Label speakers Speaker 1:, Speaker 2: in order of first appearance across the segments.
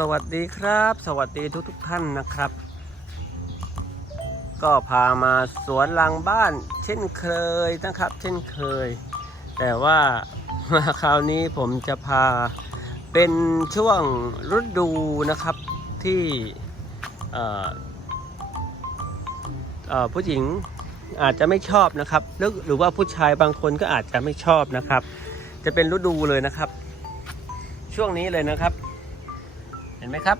Speaker 1: สวัสดีครับ สวัสดีทุกทุกๆท่านนะครับ ก็พามาสวนหลังบ้าน เช่นเคยนะครับ เช่นเคย แต่ว่ามาคราวนี้ผมจะพาเป็นช่วงฤดูนะครับที่ผู้หญิงอาจจะไม่ชอบนะครับ หรือหรือว่าผู้ชายบางคนก็อาจจะไม่ชอบนะครับ จะเป็นฤดูเลยนะครับ ช่วงนี้เลยนะครับ เห็นไหมครับ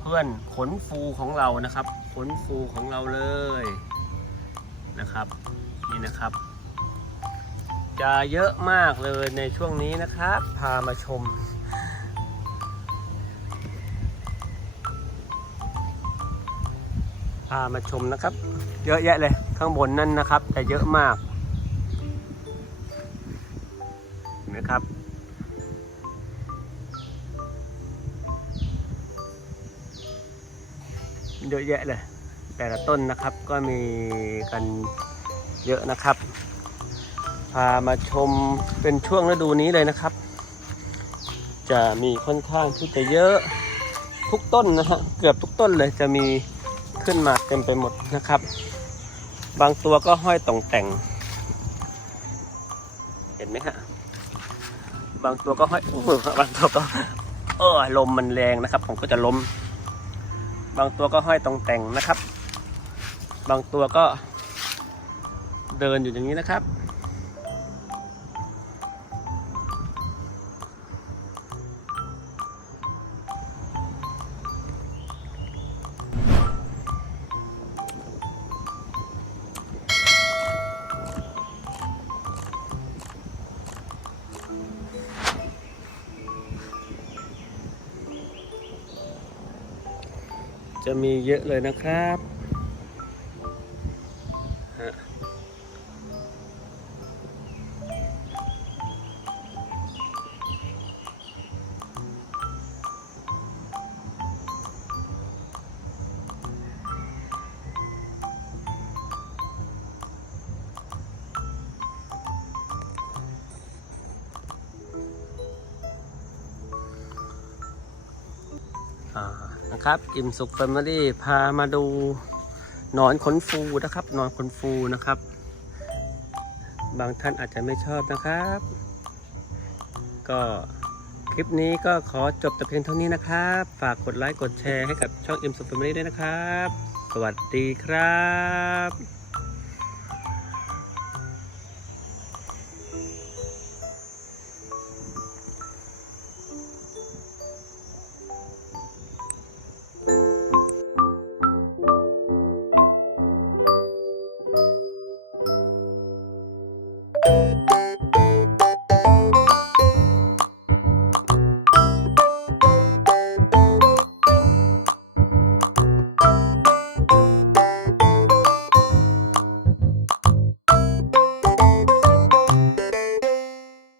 Speaker 1: เพื่อนขนฟูของเรานะครับ ขนฟูของเราเลยนะครับ นี่นะครับ จะเยอะมากเลยในช่วงนี้นะครับ พามาชมพามาชมนะครับ เยอะแยะเลยข้างบนนั่นนะครับ แต่เยอะมากเห็นไหมครับ เยอะแยะเลย แต่ละต้นนะครับก็มีกันเยอะนะครับ พามาชมเป็นช่วงฤดูนี้เลยนะครับ จะมีค่อนข้างที่จะเยอะทุกต้นนะฮะเกือบทุกต้นเลยจะมีขึ้นมาเต็มไปหมดนะครับ บางตัวก็ห้อยต่องแต่ง เห็นไหมฮะบางตัวก็ห้อยเออบางตัวก็เออลมมันแรงนะครับ ผมก็จะล้ม บางตัวก็ห้อยตรงแต่งนะครับ บางตัวก็เดินอยู่อย่างนี้นะครับ จะมีเยอะเลยนะครับฮะอ่า นะครับ อิ่มสุขแฟมิลี่พามาดูนอนขนฟูนะครับ นอนขนฟูนะครับ บางท่านอาจจะไม่ชอบนะครับ ก็คลิปนี้ก็ขอจบแต่เพียงเท่านี้นะครับ ฝากกดไลค์กดแชร์ให้กับช่องอิ่มสุขแฟมิลี่ด้วยนะครับ สวัสดีครับ